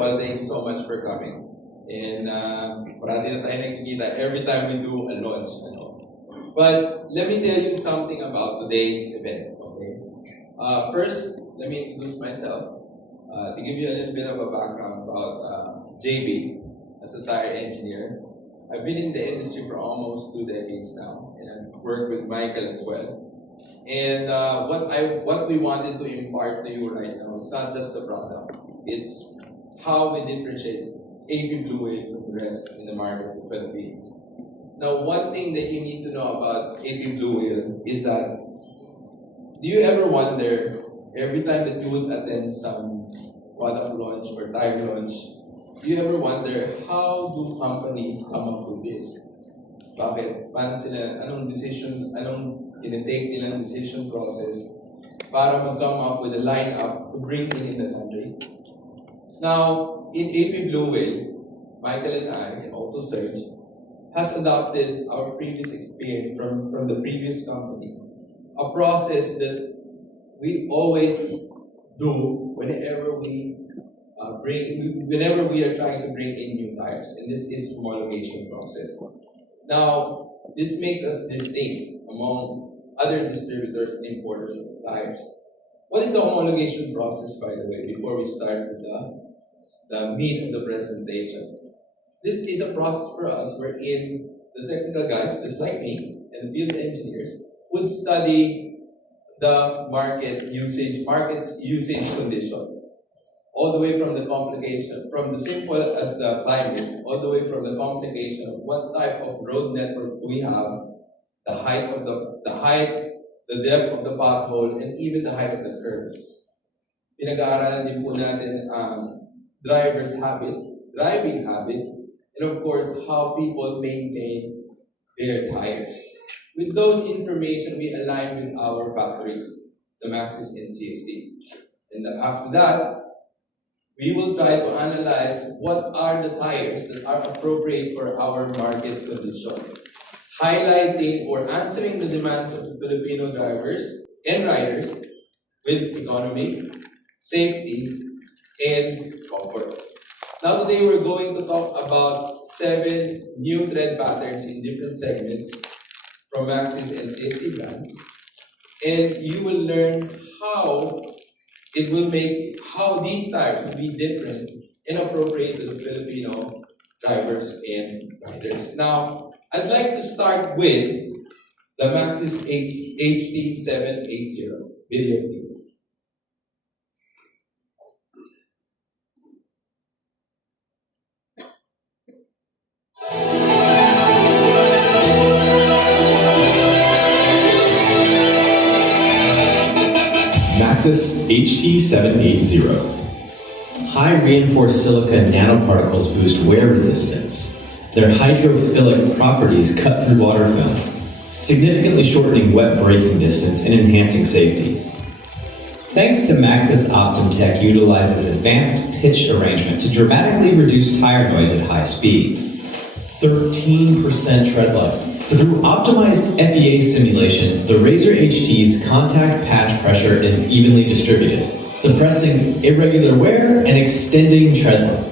Well, thank you so much for coming. And parati na tayo nagkikita every time we do a launch. But let me tell you something about today's event. Okay. First, let me introduce myself to give you a little bit of a background about JB as a tire engineer. I've been in the industry for almost 2 decades now, and I've worked with Michael as well. And what we wanted to impart to you right now is not just the product; it's how we differentiate AP Blue Whale from the rest in the market of the Philippines. Now, one thing that you need to know about AP Blue Whale is that, do you ever wonder, every time that you would attend some product launch or tire launch, do you ever wonder, how do companies come up with this? Bakit? Paano sila, anong tinitake nilang decision process para mag-come up with a lineup to bring in the country? Now, in AP Blue Whale, Michael and I, and also Serge, has adopted our previous experience from the previous company, a process that we always do whenever we are trying to bring in new tires, and this is homologation process. Now, this makes us distinct among other distributors and importers of tires. What is the homologation process, by the way, before we start with the meat of the presentation? This is a process for us wherein the technical guys, just like me, and field engineers, would study the market's usage condition, all the way from the complication, from the simple as the climate, all the way from the complication of what type of road network do we have, the height, the depth of the pothole, and even the height of the curves. Pinag-aaralan din po natin ang driver's habit, driving habit, and of course, how people maintain their tires. With those information, we align with our factories, the Maxxis and CST. And after that, we will try to analyze what are the tires that are appropriate for our market condition, highlighting or answering the demands of the Filipino drivers and riders with economy, safety, and comfort. Now today we're going to talk about 7 new tread patterns in different segments from Maxxis and CST brand, and you will learn how these tires will be different and appropriate to the Filipino drivers and riders. Now, I'd like to start with the Maxxis HT780. Video, please. Maxxis HT780. High reinforced silica nanoparticles boost wear resistance. Their hydrophilic properties cut through water film, significantly shortening wet braking distance and enhancing safety. Thanks to Maxxis OptimTech utilizes advanced pitch arrangement to dramatically reduce tire noise at high speeds. 13% tread life. Through optimized FEA simulation, the Razor HT's contact patch pressure is evenly distributed, suppressing irregular wear and extending tread life.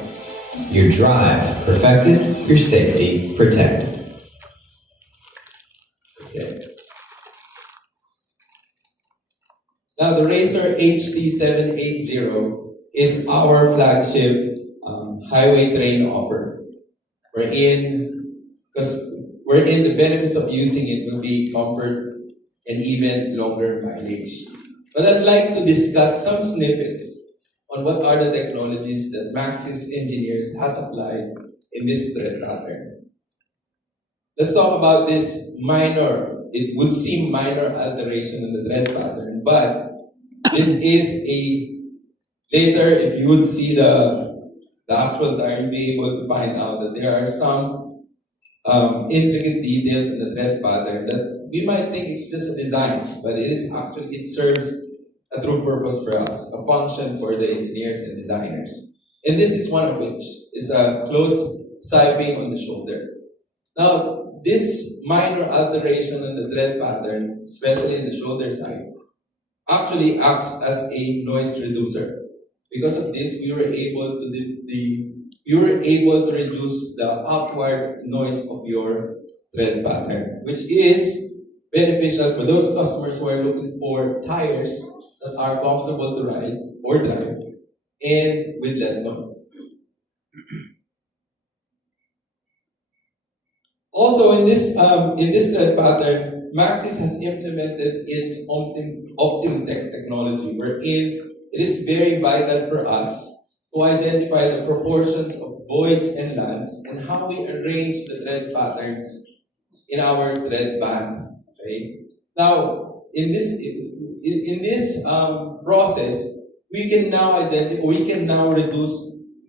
Your drive perfected, your safety protected. Okay. Now the Razor HT780 is our flagship highway terrain offer. Wherein the benefits of using it will be comfort and even longer mileage. But I'd like to discuss some snippets on what are the technologies that Maxxis engineers has applied in this tread pattern. Let's talk about this it would seem minor alteration in the tread pattern, but this is later, if you would see the actual tire, you'll be able to find out that there are some intricate details in the tread pattern that we might think it's just a design, but it serves a true purpose for us, a function for the engineers and designers. And this is one of which is a close siping on the shoulder. Now, this minor alteration in the tread pattern, especially in the shoulder side, actually acts as a noise reducer. Because of this, we were able to reduce the outward noise of your tread pattern, which is beneficial for those customers who are looking for tires that are comfortable to ride or drive and with less noise. Also, in this tread pattern, Maxxis has implemented its OptimTech technology, wherein it is very vital for us to identify the proportions of voids and lands and how we arrange the tread patterns in our tread band. Okay. Now, in this process, we can now reduce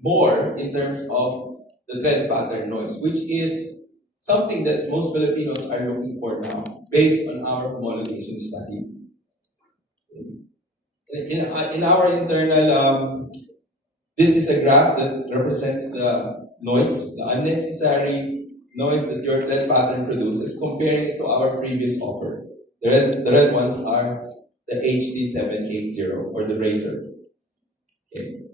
more in terms of the tread pattern noise, which is something that most Filipinos are looking for now, based on our homologation study. In our internal, this is a graph that represents the noise, the unnecessary noise that your tread pattern produces, comparing it to our previous offer. The red ones are the HT780 or the Razor. Okay.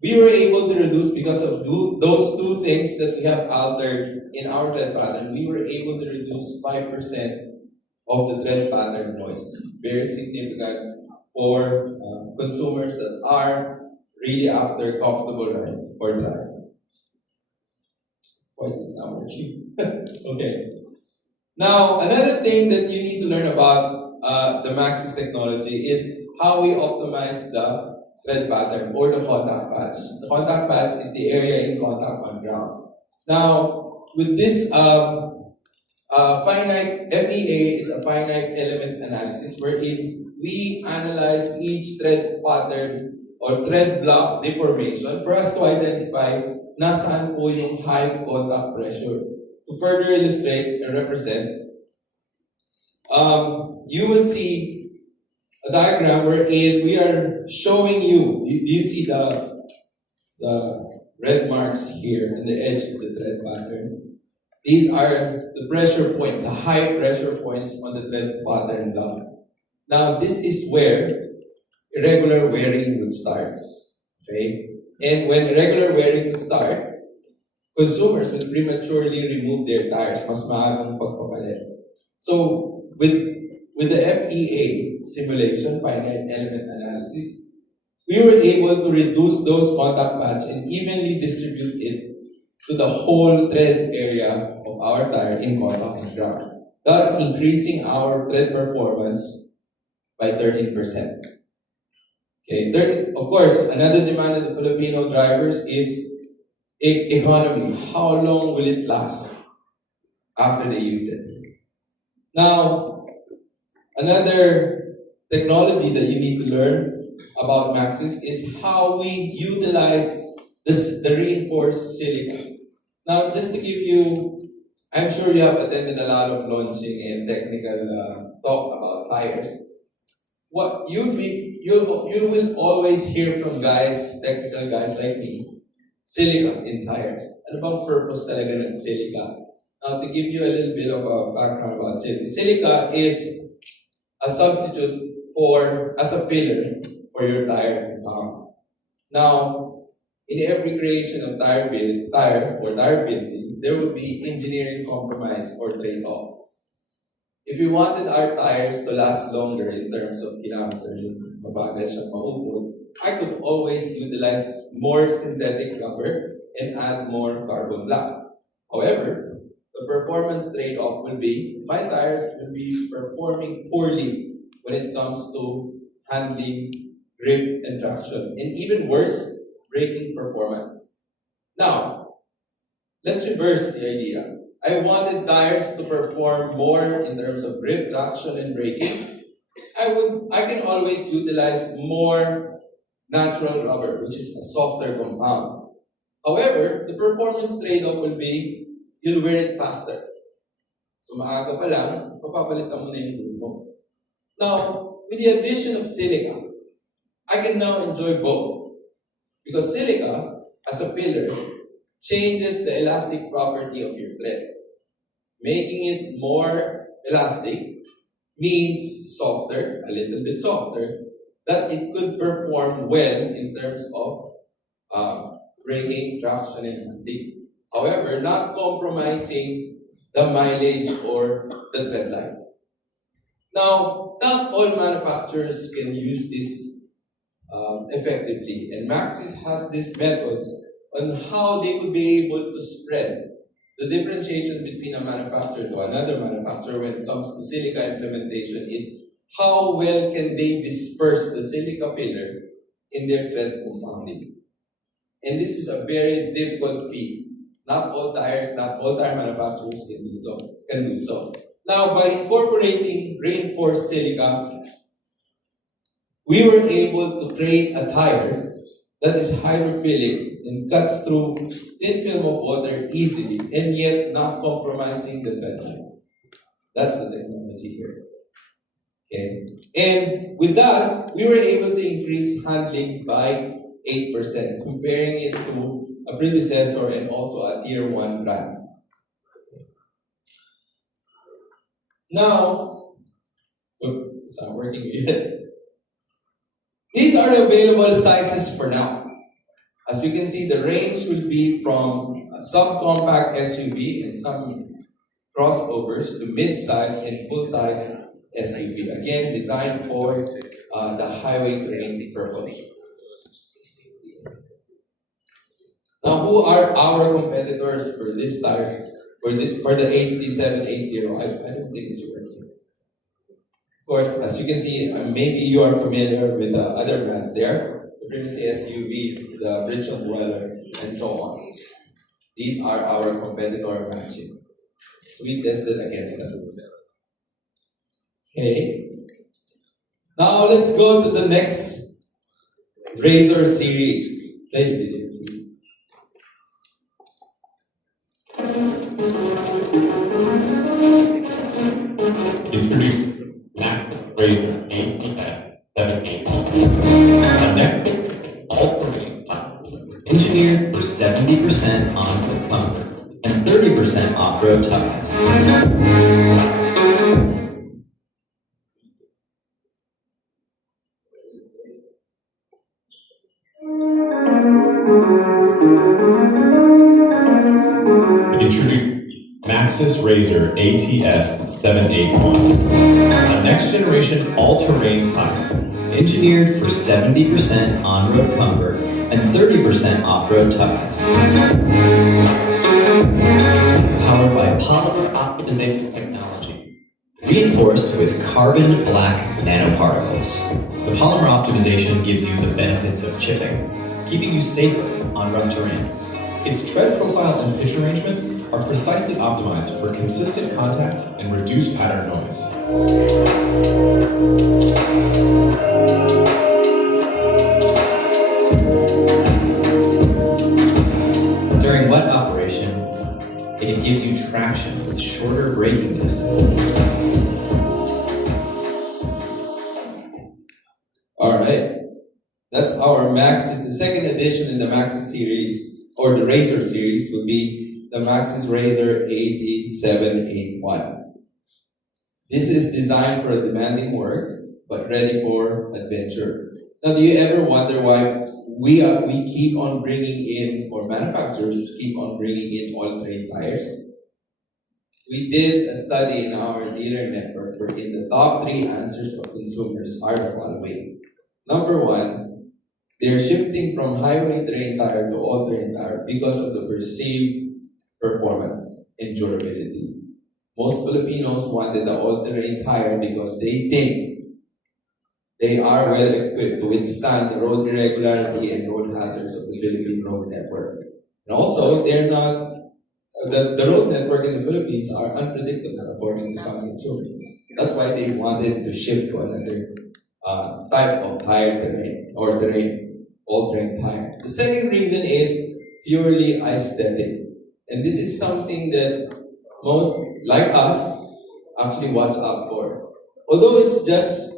We were able to reduce, because of those two things that we have altered in our tread pattern, we were able to reduce 5% of the tread pattern noise. Very significant for consumers that are really after comfortable ride or drive. Why is this not working? Okay. Now, another thing that you need to learn about the Maxxis technology is how we optimize the tread pattern or the contact patch. The contact patch is the area in contact on ground. Now, with this finite FEA is a finite element analysis, wherein we analyze each tread pattern or tread block deformation for us to identify nasaan po yung high contact pressure. To further illustrate and represent, you will see a diagram wherein we are showing you, do you see the red marks here in the edge of the tread pattern? These are the pressure points, the high pressure points on the tread pattern block. Now, this is where irregular wearing would start. Okay? And when irregular wearing would start, consumers would prematurely remove their tires, mas maagang pagpapalit. So, with the FEA simulation, finite element analysis, we were able to reduce those contact patch and evenly distribute it to the whole tread area of our tire in contact and ground, thus increasing our tread performance by 13%. Okay, of course, another demand of the Filipino drivers is economy. How long will it last after they use it? Now, another technology that you need to learn about Maxxis is how we utilize the reinforced silica. Now, just to give you, I'm sure you have attended a lot of launching and technical talk about tires. What you will always hear from guys, technical guys like me, silica in tires. Ano bang purpose talaga ng silica? Now, to give you a little bit of a background about silica. Silica is a substitute as a filler for your tire compound. Now, in every creation of tire building, there will be engineering compromise or trade-off. If we wanted our tires to last longer in terms of kilometers, mabagal siya maupod, I could always utilize more synthetic rubber and add more carbon black. However, the performance trade-off will be, my tires will be performing poorly when it comes to handling, grip, and traction, and even worse, braking performance. Now, let's reverse the idea. I wanted tires to perform more in terms of grip, traction, and braking. I can always utilize more natural rubber, which is a softer compound. However, the performance trade-off will be, you'll wear it faster. So maaga pa lang, papapalitan mo na yung glue mo. Now, with the addition of silica, I can now enjoy both. Because silica, as a filler, changes the elastic property of your tread. Making it more elastic means softer, a little bit softer, that it could perform well in terms of braking, traction, and handling. However, not compromising the mileage or the tread life. Now, not all manufacturers can use this effectively, and Maxxis has this method on how they would be able to spread the differentiation between a manufacturer to another manufacturer when it comes to silica implementation is how well can they disperse the silica filler in their tread compounding. And this is a very difficult feat. Not all tire manufacturers can do so. Now, by incorporating reinforced silica, we were able to create a tire that is hydrophilic and cuts through thin film of water easily and yet not compromising the tread life. That's the technology here. Okay. And with that, we were able to increase handling by 8%, comparing it to a predecessor and also a tier 1 brand. Now, it's not working yet. These are the available sizes for now. As you can see, the range will be from a subcompact SUV and some crossovers to mid-size and full-size SUV. Again, designed for the highway terrain purpose. Now, who are our competitors for these tires? For the HT780, I don't think it's working. Of course, as you can see, maybe you are familiar with the other brands there, the Primacy SUV, the Bridge Dweller, and so on. These are our competitor matching. So we tested against them. Okay. Now let's go to the next Razor series. Play the video, please. Introduce Maxxis Razor ATS 780. All-terrain platform. Engineered for 70% on-road comfort and 30% off-road toughness. Introduce Maxxis Razor ATS 781. A next-generation all-terrain tire. Engineered for 70% on-road comfort and 30% off-road toughness. Powered by polymer optimization technology. Reinforced with carbon black nanoparticles. The polymer optimization gives you the benefits of chipping, keeping you safer on rough terrain. Its tread profile and pitch arrangement are precisely optimized for consistent contact and reduced pattern noise. During wet operation, it gives you traction with shorter braking distance. Alright. That's our Maxxis. The second edition in the Maxxis series, or the Razor series, will be the Maxxis Razor AT781. This is designed for demanding work, but ready for adventure. Now, do you ever wonder why we keep on bringing in, or manufacturers keep on bringing in all-terrain tires? We did a study in our dealer network wherein the top 3 answers of consumers are the following. Number 1, they're shifting from highway terrain tire to all-terrain tire because of the perceived performance and durability. Most Filipinos wanted the all-terrain tire because they think they are well equipped to withstand the road irregularity and road hazards of the Philippine road network. And also, they're not, the road network in the Philippines are unpredictable according to some consumers. That's why they wanted to shift to another type of tire terrain or all-terrain tire. The second reason is purely aesthetic. And this is something that most, like us, actually watch out for. Although it's just,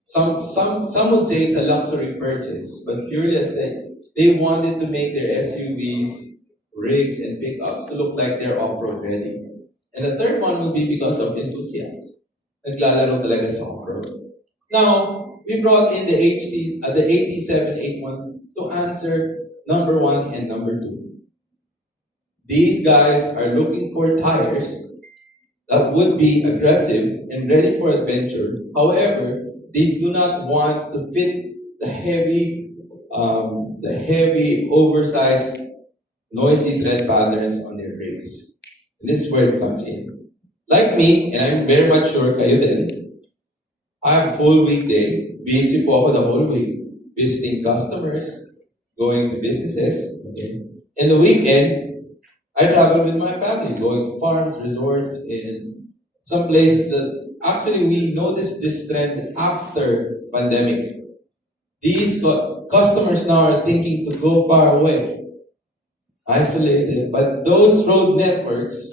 some would say it's a luxury purchase, but purely aesthetic. They wanted to make their SUVs, rigs, and pickups to look like they're off-road ready. And the third one would be because of enthusiasts. Naglalaro talaga sa off-road. Now, we brought in the the 8781 to answer number one and number two. These guys are looking for tires that would be aggressive and ready for adventure. However, they do not want to fit the heavy, oversized, noisy tread patterns on their brakes. And this is where it comes in. Like me, and I'm very much sure kayo din, I have a full weekday. Busy po ako the whole week. Visiting customers, going to businesses. Okay? And the weekend, I travel with my family, going to farms, resorts, and some places that actually we noticed this trend after pandemic. These customers now are thinking to go far away, isolated, but those road networks,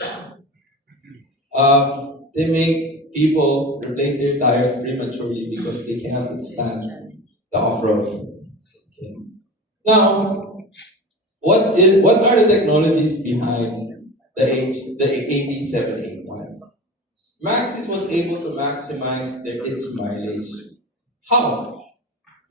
they make people replace their tires prematurely because they cannot withstand the off-road. Okay. Now, what are the technologies behind the 8781? Maxxis was able to maximize its mileage. How?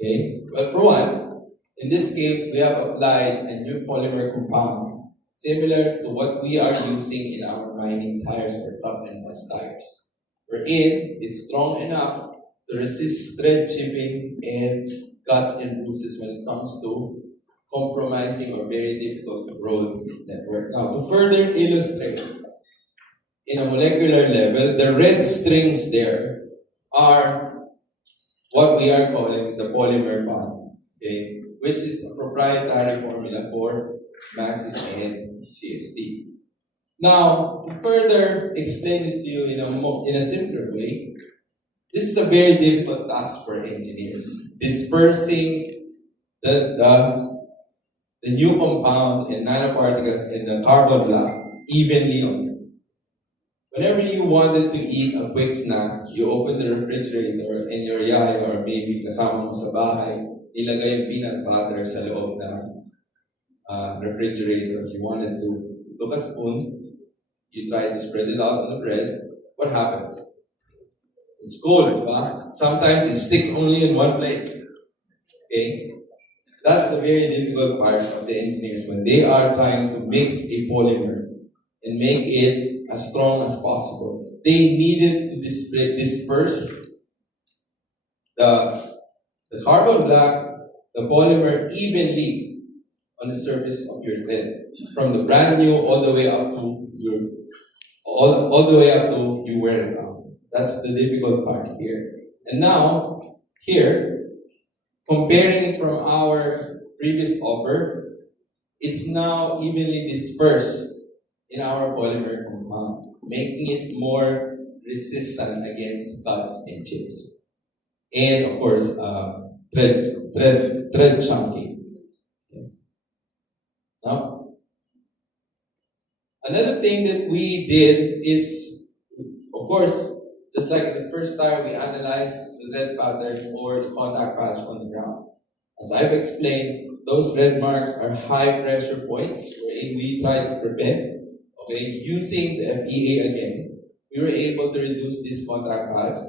Okay. Well, for one, in this case, we have applied a new polymer compound similar to what we are using in our mining tires or truck and bus tires. Wherein it's strong enough to resist tread chipping and cuts and bruises when it comes to compromising or very difficult road network. Now, to further illustrate, in a molecular level, the red strings there are what we are calling the polymer bond, okay, which is a proprietary formula for Maxxis and CST. Now, to further explain this to you in a simpler way, this is a very difficult task for engineers. Dispersing the new compound and nanoparticles in the carbon black evenly on them. Whenever you wanted to eat a quick snack, you open the refrigerator and your yaya or maybe kasama mo sa bahay, ilagay yung peanut butter sa loob ng refrigerator. You wanted to, took a spoon, you try to spread it out on the bread, what happens? It's cold, diba? Sometimes it sticks only in one place. Okay? That's the very difficult part of the engineers when they are trying to mix a polymer and make it as strong as possible. They needed to disperse the carbon black, the polymer evenly on the surface of your tread, from the brand new all the way up to all the way up to you wear it out. That's the difficult part here. And now, here, comparing it from our previous offer, it's now evenly dispersed in our polymer compound, making it more resistant against cuts and chips. And of course, tread chunking. Okay. Now, another thing that we did is, of course, just like in the first tire, we analyzed the red pattern or the contact patch on the ground. As I've explained, those red marks are high pressure points wherein we try to prevent. Okay, using the FEA again, we were able to reduce this contact patch,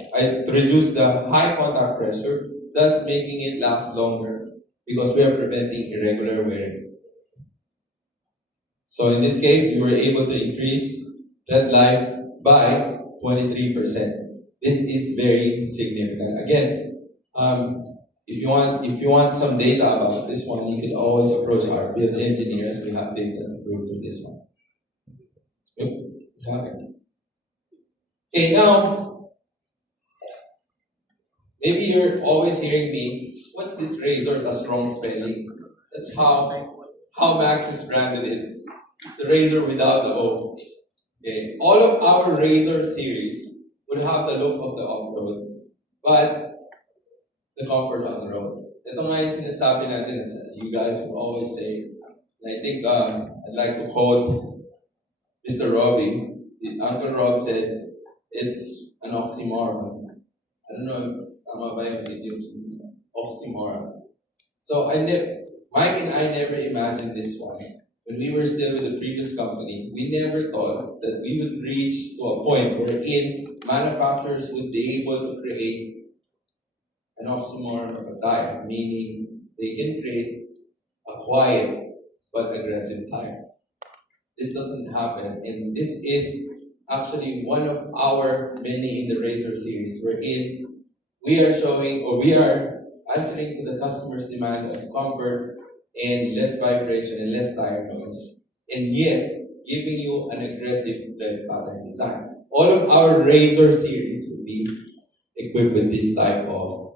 to reduce the high contact pressure, thus making it last longer because we are preventing irregular wearing. So in this case, we were able to increase tread life by 23%. This is very significant. Again, if you want some data about this one, you can always approach our field engineers. We have data to prove for this one. Okay, now, maybe you're always hearing me, what's this razor, the strong spelling? That's how Maxxis branded it. The razor without the O. Okay, all of our razor series would have the look of the off-road, but the comfort on the road. Ito nga yung sinasabi natin, you guys would always say, and I think I'd like to quote Mr. Robbie. Uncle Rob said, it's an oxymoron. I don't know if tama ba yung idioms, oxymoron. So Mike and I never imagined this one. When we were still with the previous company, we never thought that we would reach to a point wherein manufacturers would be able to create an oxymoron of a tire, meaning they can create a quiet but aggressive tire. This doesn't happen, and this is actually one of our many in the Razor series, wherein we are showing or we are answering to the customer's demand of comfort and less vibration and less tire noise, and yet giving you an aggressive tread pattern design. All of our Razor series will be equipped with this type of,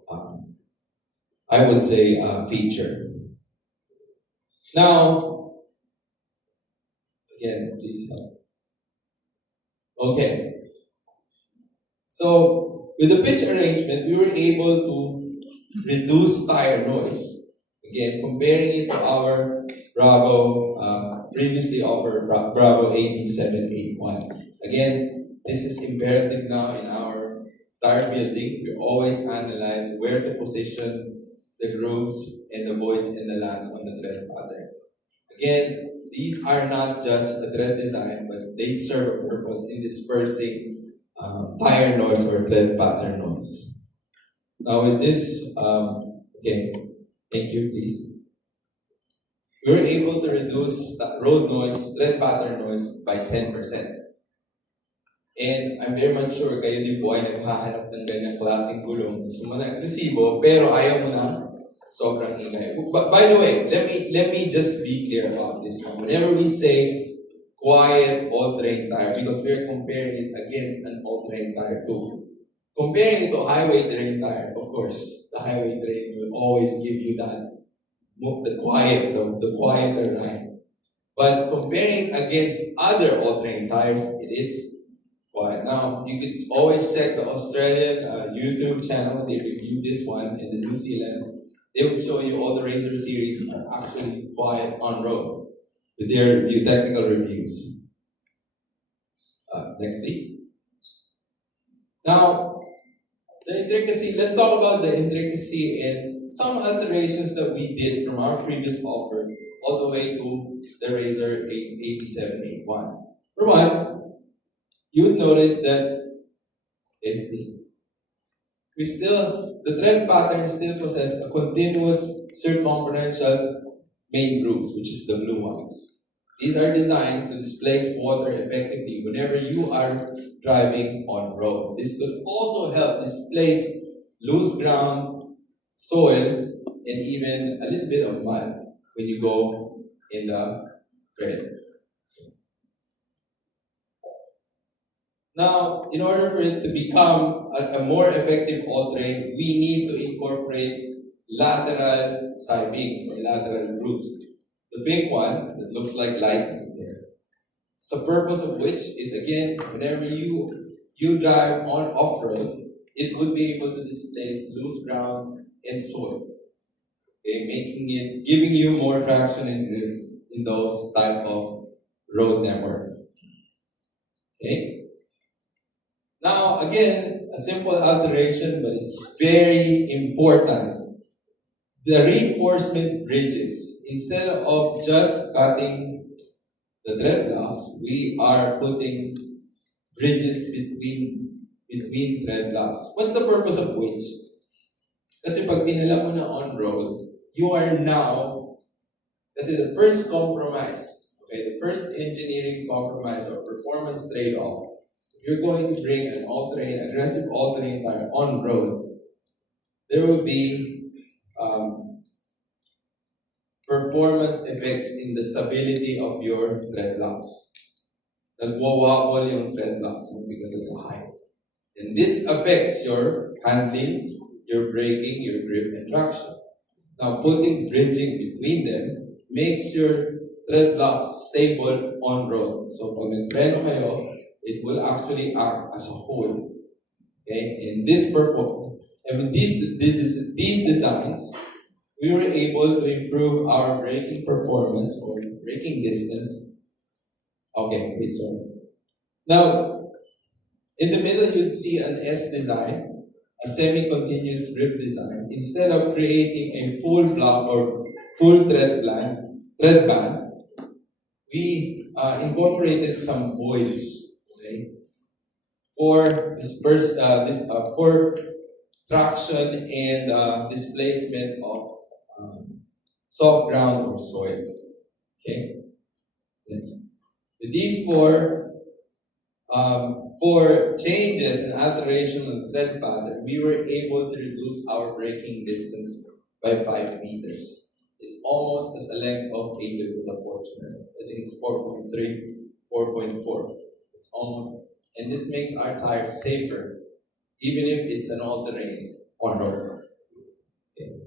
I would say, feature. Now, again, please help. Okay. So, with the pitch arrangement, we were able to reduce tire noise. Again, comparing it to our Bravo, previously offered Bravo 8781. Again, this is imperative now in our tire building. We always analyze where to position the grooves and the voids and the lands on the tread pattern. Again, these are not just a tread design, but they serve a purpose in dispersing tire noise or tread pattern noise. Now with this, okay, thank you, please. We were able to reduce the road noise, tread pattern noise by 10%. And I'm very much sure kayo din po ay naghahanap ng ganyang klaseng gulong. Gusto mo na agresibo, pero ayaw mo na sobrang ingay. But by the way, let me just be clear about this one. Whenever we say quiet all-terrain tire, because we're comparing it against an all-terrain tire too. Comparing it to highway terrain tire, of course, the highway terrain will always give you that the quieter line. But comparing it against other all-terrain tires, it is quiet. Now, you could always check the Australian YouTube channel. They reviewed this one, and the New Zealand. They will show you all the Razor series are actually quiet on road with their technical reviews. Next, please. Now, the intricacy. Let's talk about the intricacy and some alterations that we did from our previous offer all the way to the Razor 8781. For one, you would notice that the tread pattern still possess a continuous circumferential main grooves, which is the blue ones. These are designed to displace water effectively whenever you are driving on road. This could also help displace loose ground, soil, and even a little bit of mud when you go in the tread. Now, in order for it to become a more effective all-terrain, we need to incorporate lateral side beams or lateral grooves. The pink one that looks like lightning there. The purpose of which is, again, whenever you drive on off-road, it would be able to displace loose ground and soil. Okay, giving you more traction and grip in those type of road network. Okay? Now, again, a simple alteration, but it's very important. The reinforcement bridges, instead of just cutting the tread blocks, we are putting bridges between tread blocks. What's the purpose of which? Kasi pag dinala mo na on-road, you are now, kasi the first compromise, okay, the first engineering compromise or performance trade-off, if you're going to bring an all-terrain, aggressive all-terrain tire on road, there will be performance effects in the stability of your tread blocks. Nagwawabol yung tread blocks mo because of the height. And this affects your handling, your braking, your grip, and traction. Now, putting bridging between them makes your tread blocks stable on road. So, pag nagpreno kayo, it will actually act as a whole. Okay? And these designs, we were able to improve our braking performance or braking distance. Okay, wait, sorry. Now, in the middle, you'd see an S design, a semi-continuous grip design. Instead of creating a full block or full tread band, we incorporated some voids. Okay, for traction and displacement of soft ground or soil. Okay, next. With these four changes and alteration of tread pattern, we were able to reduce our braking distance by 5 meters. It's almost as a length of a Toyota Fortuner. I think it's 4.3, 4.4. It's almost, and this makes our tires safer, even if it's an all-terrain on road. Okay.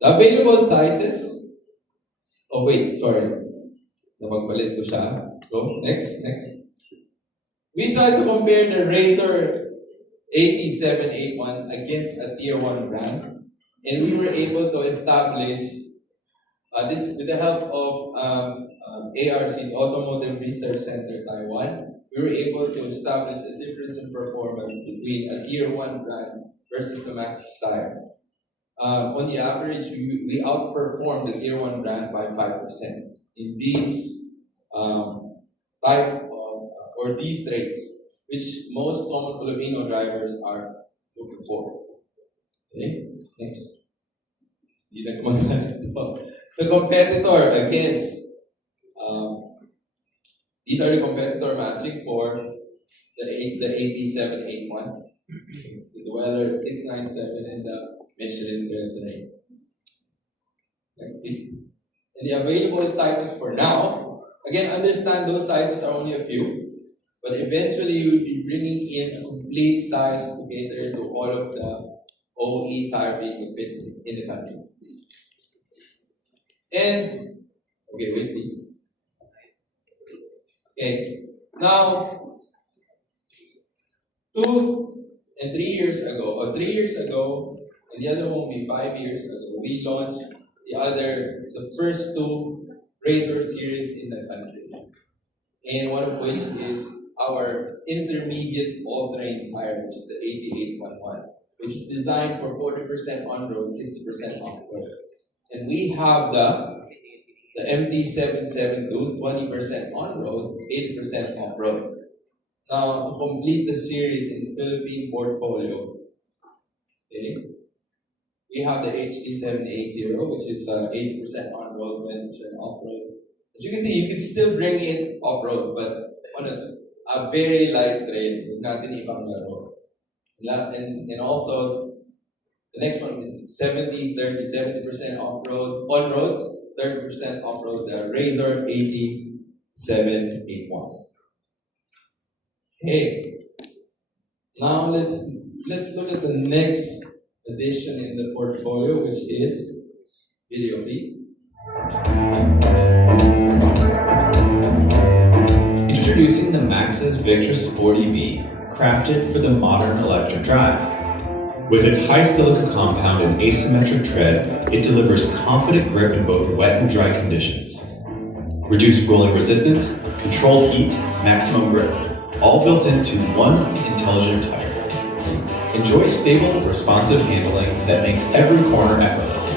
The available sizes. Oh wait, sorry. Napagpalit ko siya. Go, next. We tried to compare the Razor 8781 against a Tier 1 brand, and we were able to establish this with the help of ARC, the Automotive Research Center, Taiwan. We were able to establish a difference in performance between a Tier 1 brand versus the Maxxis tire. On the average, we outperformed the Tier 1 brand by 5% in these type of, or these traits, which most common Filipino drivers are looking for. Okay, next. The competitor against, these are the competitor matching for the 8781, the Dweller 697, and the Michelin Trail. Next, please. And the available sizes for now, again, understand those sizes are only a few, but eventually you will be bringing in a complete size to cater to all of the OE tire vehicle fit in the country. And, okay, wait please. Okay, now, 2 and 3 years ago, or 3 years ago, and the other one will be 5 years ago, we launched the first 2 Razor series in the country. And one of which is our intermediate all-terrain tire, which is the 8811, which is designed for 40% on-road, 60% off-road. And we have the MT772, 20% on-road, 80% off-road. Now, to complete the series in the Philippine portfolio, okay, we have the HT780, which is 80% on-road, 20% off-road. As you can see, you can still bring it off-road, but on a very light trail, huwag natin ibang laro. And also, the next one, 70% off-road, on-road, 30% off-road, the Razor 8781. Okay. Now let's look at the next addition in the portfolio, which is video, please. Introducing the Maxxis Victra Sport EV, crafted for the modern electric drive. With its high silica compound and asymmetric tread, it delivers confident grip in both wet and dry conditions. Reduced rolling resistance, controlled heat, maximum grip, all built into one intelligent tire. Enjoy stable, responsive handling that makes every corner effortless.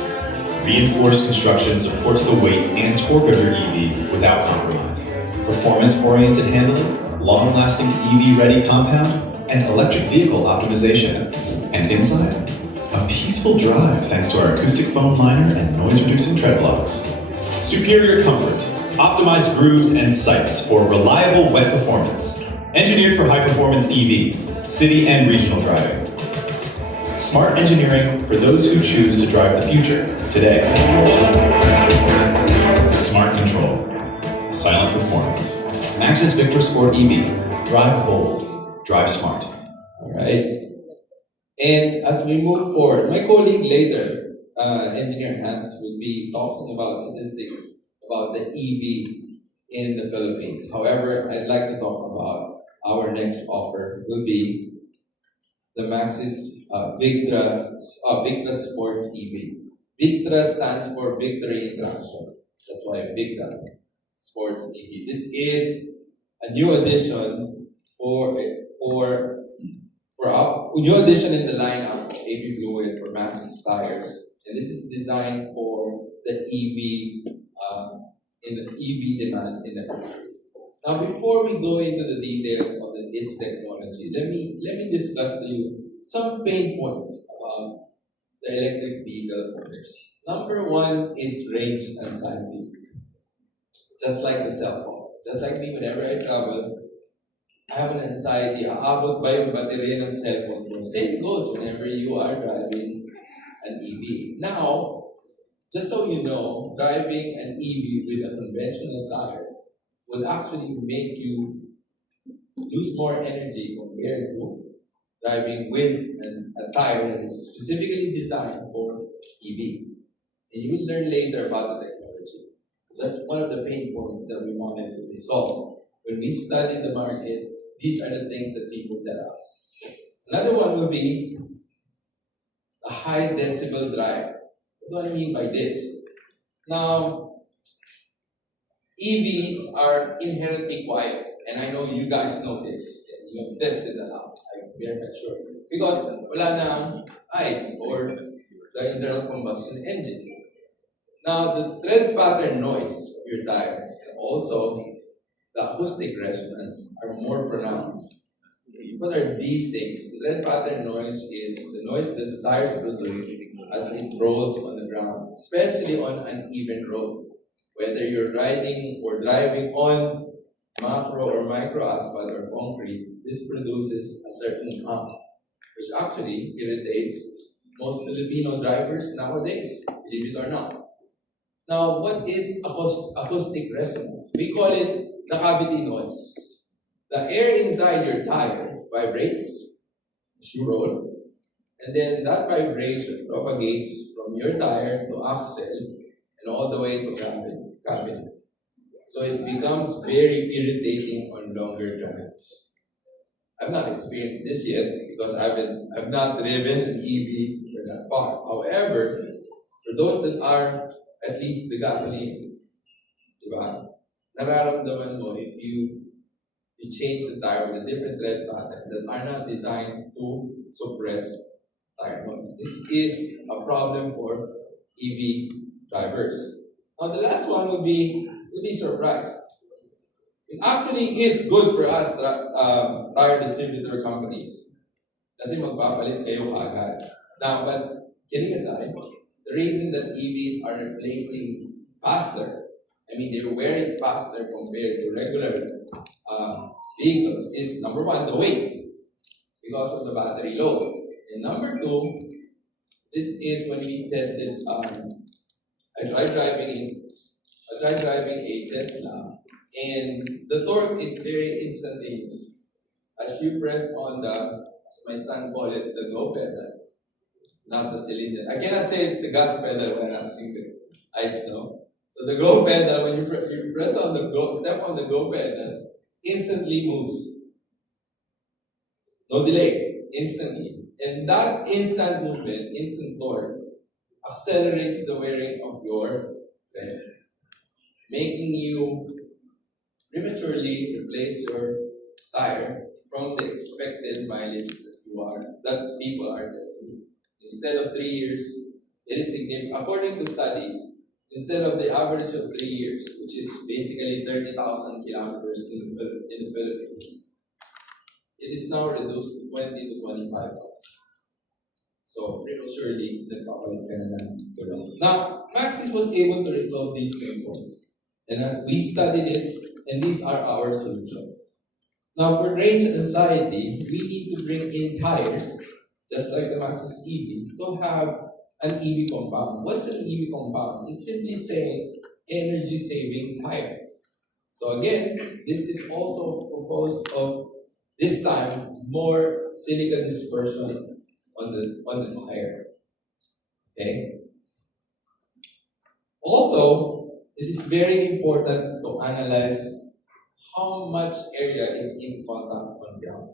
Reinforced construction supports the weight and torque of your EV without compromise. Performance-oriented handling, long-lasting EV-ready compound, and electric vehicle optimization. And inside, a peaceful drive thanks to our acoustic foam liner and noise-reducing tread blocks. Superior comfort, optimized grooves and sipes for reliable wet performance. Engineered for high-performance EV, city and regional driving. Smart engineering for those who choose to drive the future today. Smart control, silent performance. Maxxis Victra Sport EV. Drive bold, drive smart. All right. And as we move forward, my colleague later, Engineer Hans, will be talking about statistics about the EV in the Philippines. However, I'd like to talk about our next offer will be the Maxxis Victra Sport EV. Victra stands for Victory in Traction. That's why Victra Sports EV. This is a new addition new addition in the lineup of AB Blue Whale for Maxxis tires, and this is designed for the EV in the EV demand in the country. Now, before we go into the details of its technology, let me discuss to you some pain points about the electric vehicle owners. Number one is range anxiety. Just like the cell phone. Just like me, whenever I travel, I have an anxiety. Aabot ba yung baterya ng cellphone ko? Same goes whenever you are driving an EV. Now, just so you know, driving an EV with a conventional tire would actually make you lose more energy compared to driving with a tire that is specifically designed for EV. And you will learn later about the technology. So that's one of the pain points that we wanted to resolve. When we study the market, these are the things that people tell us. Another one will be a high decibel drive. What do I mean by this? Now, EVs are inherently quiet, and I know you guys know this, and you have tested a lot, I'm very much sure. Because wala nang ICE or the internal combustion engine. Now, the tread pattern noise of your tire and also the acoustic resonance are more pronounced. What are these things? The tread pattern noise is the noise that the tires produce as it rolls on the ground, especially on an uneven road. Whether you're riding or driving on macro or micro asphalt or concrete, this produces a certain hum, which actually irritates most Filipino drivers nowadays, believe it or not. Now, what is acoustic resonance? We call it the cavity noise. The air inside your tire vibrates as you roll, and then that vibration propagates from your tire to axle and all the way to cabin. So it becomes very irritating on longer drives. I've not experienced this yet because I've not driven an EV for that far. However, for those that are at least the gasoline, diba? Nararamdaman mo if you change the tire with a different tread pattern that are not designed to suppress tire noise. This is a problem for EV drivers. Now the last one would be surprise. It actually is good for us, tire distributor companies. Kasi magpapalit kayo kaagad. Now, but kidding aside, the reason that EVs are replacing faster, I mean they're wearing faster compared to regular vehicles is number one, the weight, because of the battery load. And number two, this is when we tested, I tried driving a Tesla, and the torque is very instantaneous. As you press on the, as my son called it, the go pedal, not the cylinder. I cannot say it's a gas pedal when I'm using the ice now. So the go pedal, when you press on the go, step on the go pedal, instantly moves. No delay, instantly. And that instant movement, instant torque, accelerates the wearing of your tread, making you prematurely replace your tire from the expected mileage that people are telling. Instead of 3 years, it is significant. According to studies, instead of the average of 3 years, which is basically 30,000 kilometers in the Philippines, it is now reduced to 20 to 25,000. So prematurely, nagpapalit ka na ng gulong. Now, Maxxis was able to resolve these pain points. And we studied it, and these are our solutions. Now, for range anxiety, we need to bring in tires, just like the Maxxis EV, to have an EV compound. What's an EV compound? It's simply saying energy-saving tire. So again, this is also composed of, this time, more silica dispersion on the tire. Okay? Also, it is very important to analyze how much area is in contact on ground.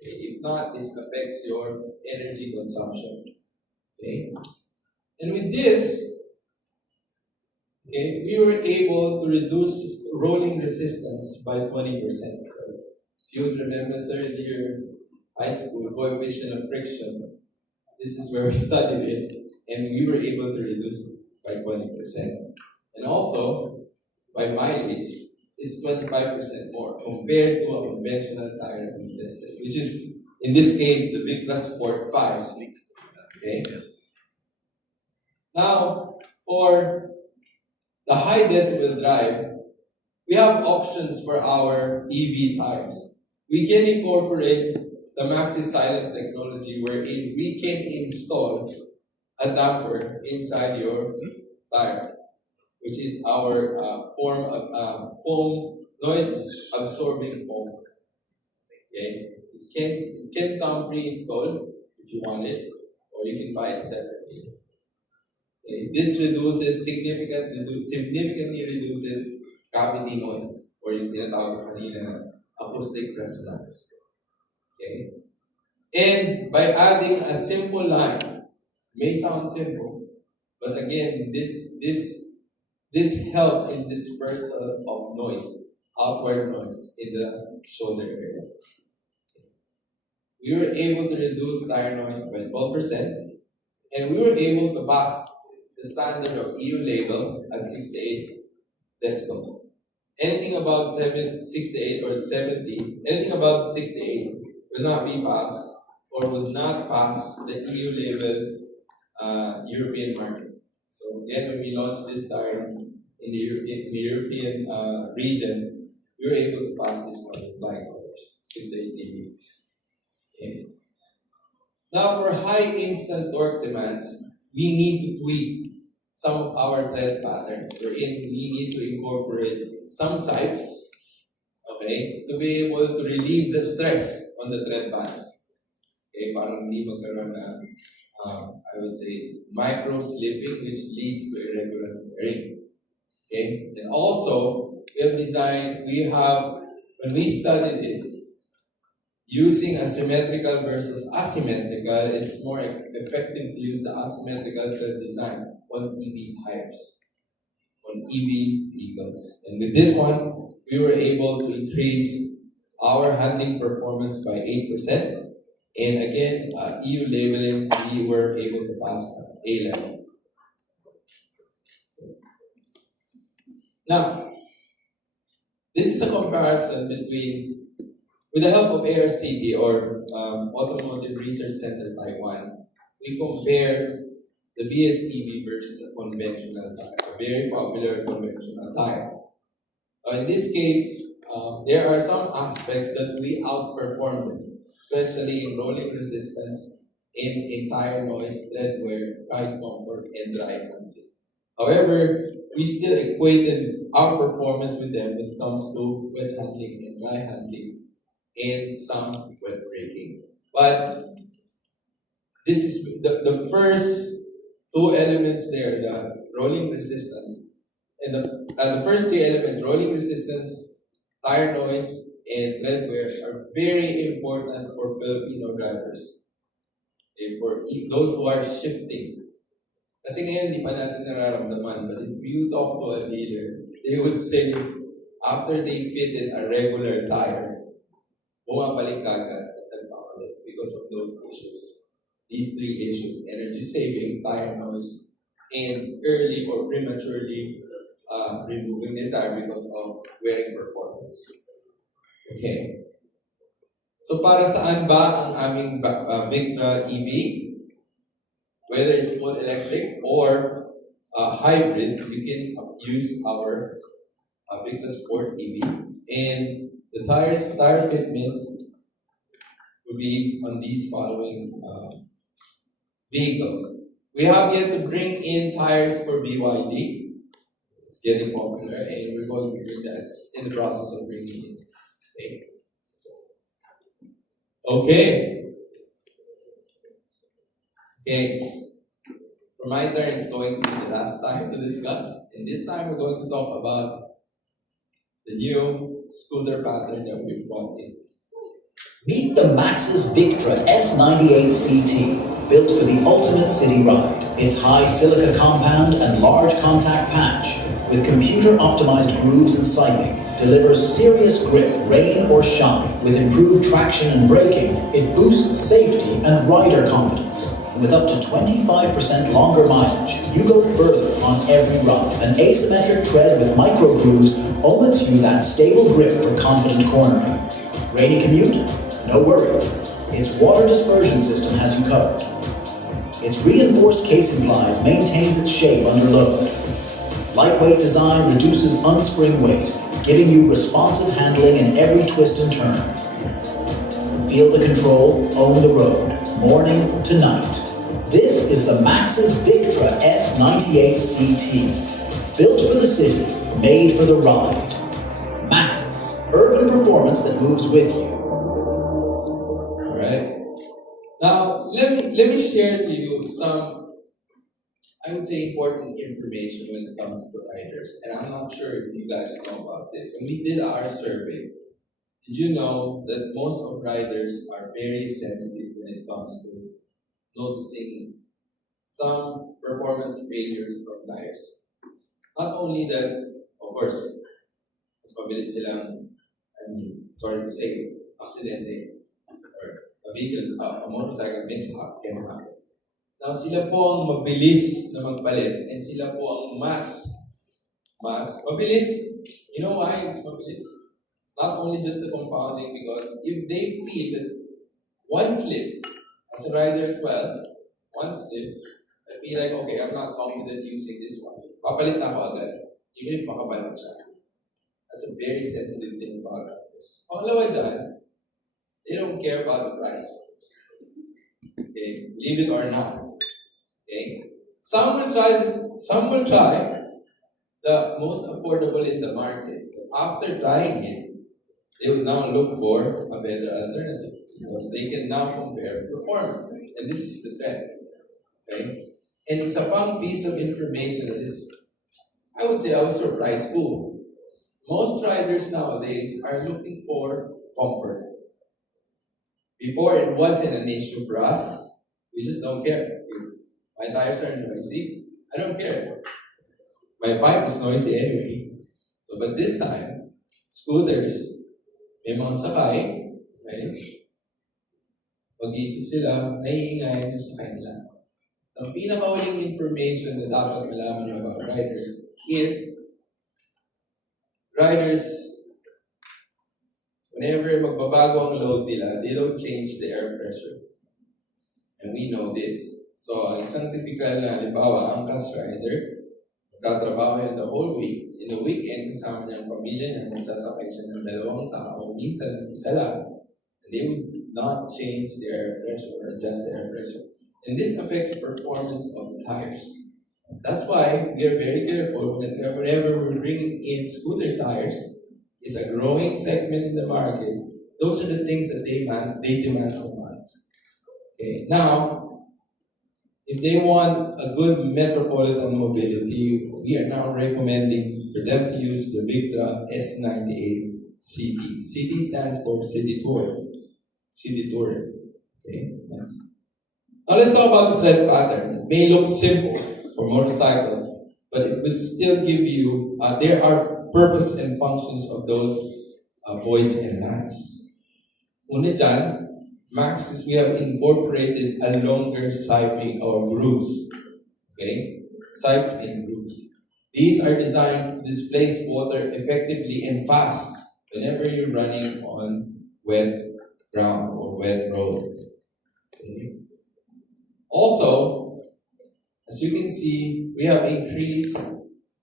Okay? If not, this affects your energy consumption. Okay? And with this, okay, we were able to reduce rolling resistance by 20%. If you would remember third year high school, coefficient of friction, this is where we studied it, and we were able to reduce it by 20%. And also, by mileage, it's 25% more compared to a conventional tire that we tested, which is In this case, the Victra Sport 5. Okay. Now, for the high decibel drive, we have options for our EV tires. We can incorporate the Maxxis silent technology wherein we can install a damper inside your tire, which is our form of foam, noise absorbing foam. Okay, it can come pre-installed if you want it, or you can buy it separately. Okay. This significantly reduces cavity noise, or yung tinatawag ko kanina na acoustic resonance. Okay? And by adding a simple line, may sound simple, but again, this helps in dispersal of noise, outward noise in the shoulder area. We were able to reduce tire noise by 12%, and we were able to pass the standard of EU label at 68 decibel. Anything above 68 or 70, anything above 68 will not be passed or would not pass the EU label European market. So again, when we launched this tire in the European region, we were able to pass this one with flying colors, 68 dB. Okay. Now for high instant torque demands, we need to tweak some of our tread patterns, wherein we need to incorporate some sipes, okay, to be able to relieve the stress on the tread bands. Okay, parang hindi magkaroon na, I would say, micro slipping, which leads to irregular wearing. Okay, and also, when we studied it, using asymmetrical versus asymmetrical, it's more effective to use the asymmetrical design on EV tires, on EV vehicles. And with this one, we were able to increase our handling performance by 8%. And again, EU labeling, we were able to pass A level. Now, this is a comparison between, with the help of ARCT or Automotive Research Center Taiwan, we compare the VSEV versus a conventional tire, a very popular conventional tire. In this case, there are some aspects that we outperform them, especially in rolling resistance, in tire noise, tread wear, ride comfort, and dry handling. However, we still equated our performance with them when it comes to wet handling and dry handling, and some wet braking. But this is the first two elements there, the rolling resistance, and the first three elements, rolling resistance, tire noise, and tread wear, are very important for Filipino drivers. Okay, for those who are shifting. Kasi ngayon, di pa natin nararamdaman, but if you talk to a dealer, they would say, after they fitted a regular tire, bumabalik agad at nagpapalit because of those issues. These three issues: energy saving, tire noise, and early or prematurely removing the tire because of wearing performance. Okay. So para saan ba ang aming Victra EV? Whether it's full electric or hybrid, you can use our Victra Sport EV. And the tire fitment will be on these following vehicle. We have yet to bring in tires for BYD. It's getting popular, and we're going to bring that. It's in the process of bringing in. Okay. For my turn, it's going to be the last time to discuss. And this time, we're going to talk about the new scooter pattern that we brought in. Meet the Maxxis Victra S98 CT, built for the ultimate city ride. Its high silica compound and large contact patch, with computer-optimized grooves and siping, delivers serious grip, rain or shine. With improved traction and braking, it boosts safety and rider confidence. With up to 25% longer mileage, you go further on every ride. An asymmetric tread with micro grooves omits you that stable grip for confident cornering. Rainy commute? No worries. its water dispersion system has you covered. Its reinforced casing plies maintains its shape under load. Lightweight design reduces unspring weight, giving you responsive handling in every twist and turn. Feel the control, own the road, morning to night. This is the Maxxis Victra S98CT. Built for the city, made for the ride. Maxxis, urban performance that moves with you. Alright. Now, let me share to you some, I would say, important information when it comes to riders. And I'm not sure if you guys know about this. When we did our survey, did you know that most of riders are very sensitive when it comes to noticing some performance failures from tires? Not only that, of course, mas mabilis silang, sorry to say, aksidente or a vehicle, a motorcycle mishap can happen. Now, sila po ang mabilis na magpalit and sila po ang mas mabilis. You know why it's mabilis? Not only just the compounding, because if they feel that one slip, as a rider as well, one slip, I feel like, okay, I'm not confident using this one. Papalit na ako agad, even if makabalik siya. That's a very sensitive thing about riders. Pangalawa dyan, they don't care about the price. Okay, believe it or not. Okay, some will try the most affordable in the market. But after trying it, they will now look for a better alternative because they can now compare performance. And this is the trend. Okay? And isa pang piece of information that is, I would say, I was surprised too. Most riders nowadays are looking for comfort. Before, it wasn't an issue for us. We just don't care. If my tires are noisy, I don't care. My bike is noisy anyway. So, but this time, scooters, may mga sakay, okay? Mag-isip sila, naiingay yung sakay nila. Ang pinakawaling information na dapat malaman nyo about riders is, riders, whenever magbabago ang load nila, they don't change the air pressure. And we know this. So, isang typical na, halimbawa, angkas rider, magtatrabaho yan the whole week. In a weekend, kasama niya ang pamilya niya, magsasakay siya ng 2 tao, minsan isa lang. And they would not change the air pressure or adjust the air pressure. And this affects performance of the tires. That's why we are very careful whenever we're bringing in scooter tires. It's a growing segment in the market. Those are the things that they demand from us. Okay. Now, if they want a good metropolitan mobility, we are now recommending for them to use the Victra S98CT. CT stands for City Tour. City Tourer. Okay, next. Now let's talk about the tread pattern. It may look simple for motorcycle, but it would still give you, there are purpose and functions of those voids and mats. Una dyan, Maxxis, we have incorporated a longer siping or grooves. Okay? Sipes and grooves. These are designed to displace water effectively and fast whenever you're running on wet ground or wet road. Okay? Also, as you can see, we have decreased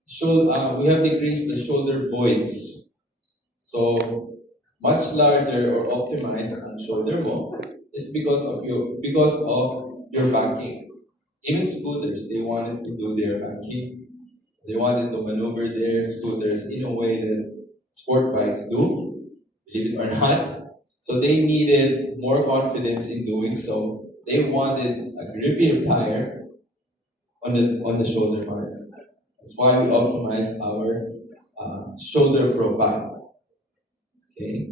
the shoulder voids. So, much larger or optimized ang shoulder mo is because of your banking. Even scooters, they wanted to do their banking. They wanted to maneuver their scooters in a way that sport bikes do, believe it or not. So they needed more confidence in doing so. They wanted a grippier tire on the shoulder part. That's why we optimized our shoulder profile. Okay.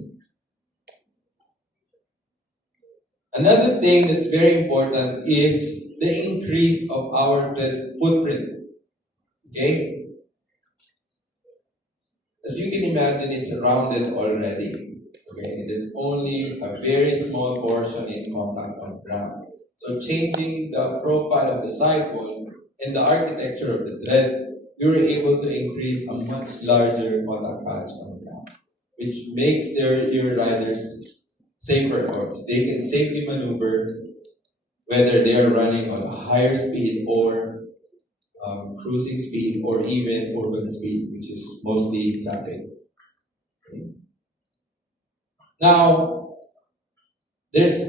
Another thing that's very important is the increase of our footprint. Okay? As you can imagine, it's rounded already. Okay? There's only a very small portion in contact on ground. So changing the profile of the sidewall and the architecture of the tread, we were able to increase a much larger contact patch on ground, which makes your riders safer cars. They can safely maneuver whether they are running on a higher speed or cruising speed or even urban speed, which is mostly traffic. Now, there's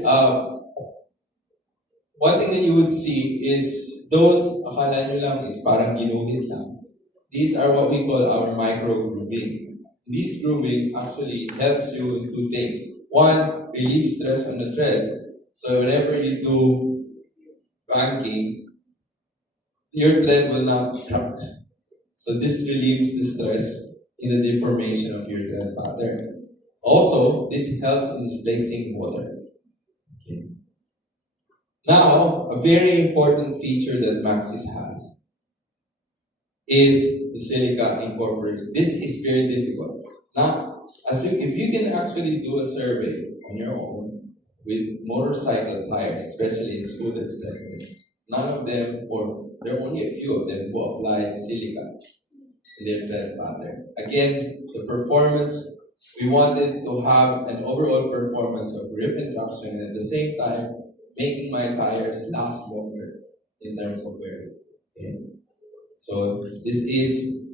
one thing that you would see is those akala nyo lang is parang ginuhit lang. These are what we call our micro grooving. This grooving actually helps you in two things. One, relieve stress on the tread. So whenever you do banking, your tread will not crack. So this relieves the stress in the deformation of your tread pattern. Also, this helps in displacing water. Okay. Now, a very important feature that Maxxis has is the silica incorporation. This is very difficult. Now, if you can actually do a survey on your own with motorcycle tires, especially in scooter segment, none of them, or there are only a few of them, who apply silica in their tread pattern. Again, the performance, we wanted to have an overall performance of grip and traction, and at the same time, making my tires last longer in terms of wear. Okay? So this is,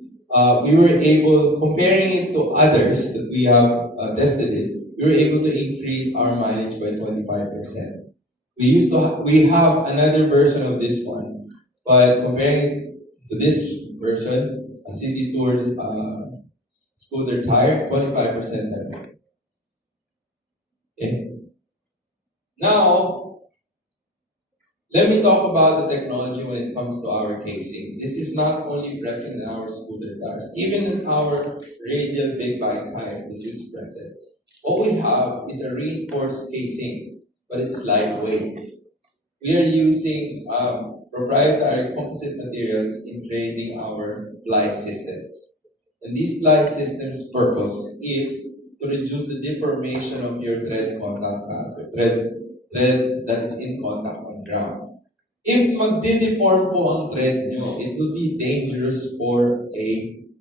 we were able, comparing it to others that we have tested it, we were able to increase our mileage by 25%. We have another version of this one, but comparing it to this version, a city tour scooter tire, 25% better. Okay. Now, let me talk about the technology when it comes to our casing. This is not only present in our scooter tires, even in our radial big bike tires, this is present. What we have is a reinforced casing, but it's lightweight. We are using proprietary composite materials in creating our ply systems. And these ply systems' purpose is to reduce the deformation of your tread contact pattern, tread that is in contact on ground. If magde-deform po ang tread nyo, it will be dangerous for a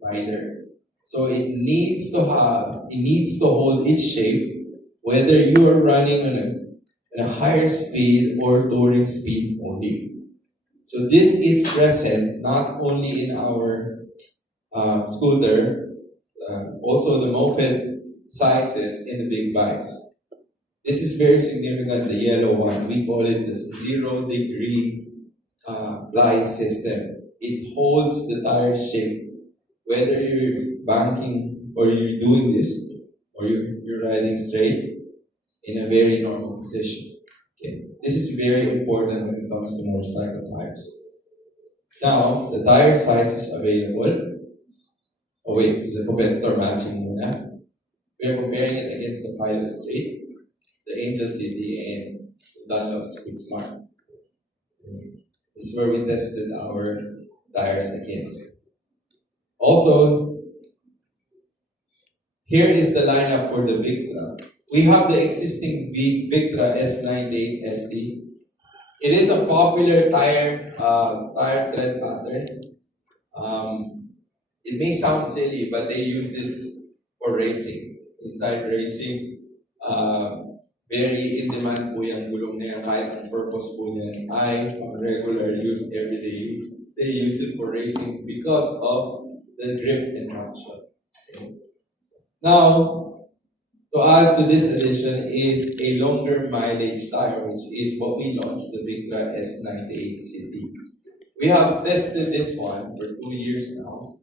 rider. So it needs to hold its shape, whether you are running on a higher speed or touring speed only. So this is present not only in our scooter, also the moped sizes in the big bikes. This is very significant, the yellow one. We call it the 0-degree ply system. It holds the tire shape, whether you're banking or you're doing this, or you're riding straight in a very normal position. Okay. This is very important when it comes to motorcycle tires. Now, the tire size is available. Oh wait, this is a competitor matching muna. We are comparing it against the Pilot Straight, the Angel City, and Dunlop Speed Smart. This is where we tested our tires against. Also, here is the lineup for the Victra. We have the existing Victra S98 ST. It is a popular tire tread pattern. It may sound silly, but they use this for racing. Inside racing, very in-demand po yung gulong na yan, kahit ang purpose po niyan ay regular use, everyday use. They use it for racing because of the grip and traction. Okay. Now, to add to this addition is a longer mileage tire, which is what we launched, the Victra S98 CT. We have tested this one for 2 years now,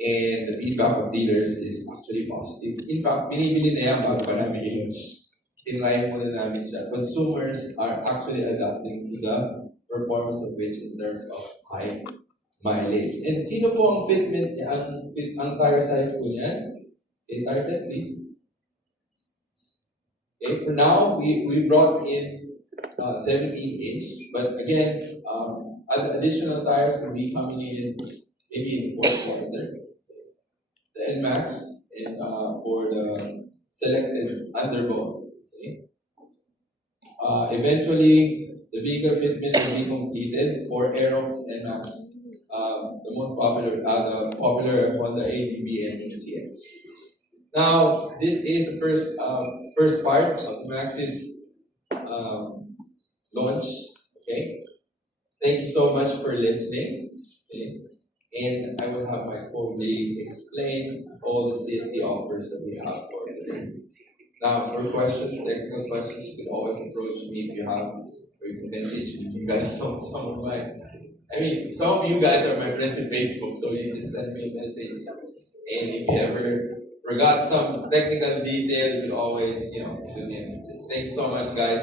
and the feedback of dealers is actually positive. In fact, binibili na yan bago pa namin i-launch. Tinry muna namin siya. Consumers are actually adapting to the performance of which in terms of high mileage. And sino po ang fitment niya, ang tire size po niyan? Okay, tire size please. Okay, for now, we brought in 17-inch, but again, additional tires will be coming in maybe in the fourth quarter. The NMAX and for the selected underbone. Okay. Eventually, the vehicle fitment will be completed for Aerox and the most popular, the popular Honda ADB and ECX. Now, this is the first part of the Maxxis launch. Okay, thank you so much for listening. Okay? And I will have my colleague explain all the CST offers that we have for today. Now, for questions, technical questions, you can always approach me if you have, or you can message me. You guys know some of some of you guys are my friends in Facebook, so you just send me a message. And if you ever forgot some technical detail, you can always, shoot me a message. Thank you so much, guys.